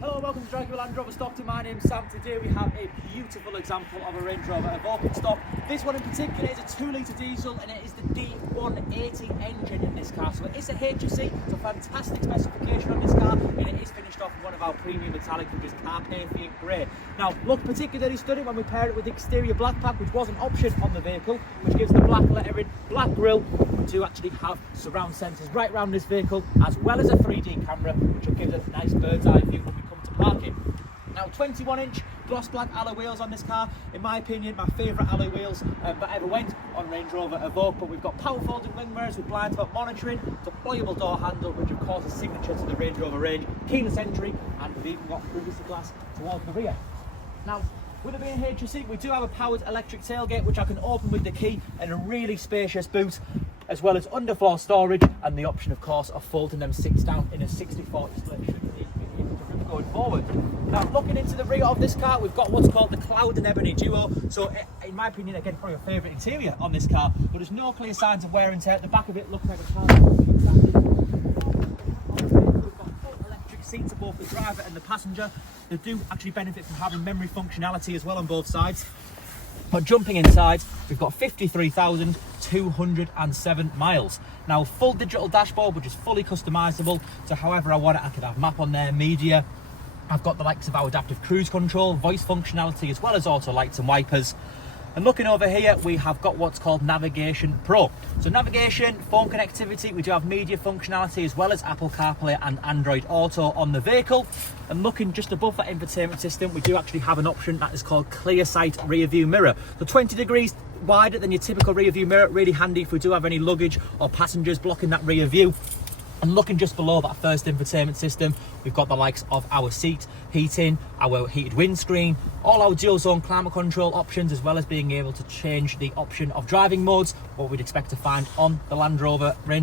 Hello, welcome to Lloyd Land Rover Stockton. My name's Sam. Today we have a beautiful example of a Range Rover EVOQUE in stock. This one in particular is a 2-litre diesel and it is the D180 engine in this car. So it is a HSE, it's a fantastic specification on this car, and it is finished off with one of our premium metallics, which is Carpathian Grey. Now, look particularly stunning when we pair it with the exterior black pack, which was an option on the vehicle, which gives the black lettering, black grille. We do actually have surround sensors right around this vehicle, as well as a 3D camera, which will give it a nice bird's eye view when we come to parking. Now, 21-inch gloss black alloy wheels on this car. In my opinion, my favourite alloy wheels that ever went on Range Rover EVOQUE. But we've got power folding wing mirrors with blind spot monitoring, deployable door handle, which of course is signature to the Range Rover range, keyless entry, and we've even got privacy glass towards the rear. Now, with it being a HSE, we do have a powered electric tailgate, which I can open with the key, and a really spacious boot, as well as underfloor storage, and the option, of course, of folding them seats down in a 60/40 split should you need the room going forward. Now, looking into the rear of this car, we've got what's called the Cloud Ebony duo. So, in my opinion, again, probably a favourite interior on this car, but there's no clear signs of wear and tear. The back of it looks like a car. We've got full electric seats for both the driver and the passenger. They do actually benefit from having memory functionality as well on both sides. But jumping inside, we've got 53,207 miles. Now, full digital dashboard, which is fully customisable. So however I want it, I could have map on there, media. I've got the likes of our adaptive cruise control, voice functionality, as well as auto lights and wipers. And looking over here, we have got what's called Navigation Pro. So navigation, phone connectivity, we do have media functionality, as well as Apple CarPlay and Android Auto on the vehicle. And looking just above that infotainment system, we do actually have an option that is called Clear Sight Rear View Mirror. So 20 degrees wider than your typical rear view mirror, really handy if we do have any luggage or passengers blocking that rear view. And looking just below that first infotainment system, we've got the likes of our seat heating, our heated windscreen, all our dual zone climate control options, as well as being able to change the option of driving modes, what we'd expect to find on the Range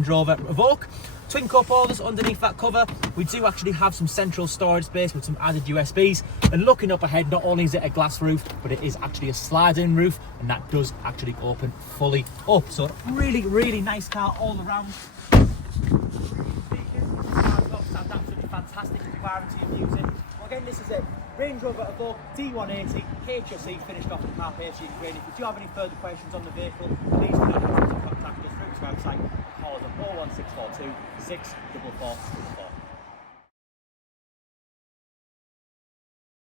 Rover EVOQUE. Twin cup holders underneath that cover. We do actually have some central storage space with some added USBs. And looking up ahead, not only is it a glass roof, but it is actually a slide-in roof, and that does actually open fully up. So really, really nice car all around. Absolutely fantastic environment to use it. Well, again, this is a Range Rover EVOQUE D180 HSE finished off the Carpathian Grey. If you do have any further questions on the vehicle, please do not hesitate to contact us through this website. Call us on 01642 64464.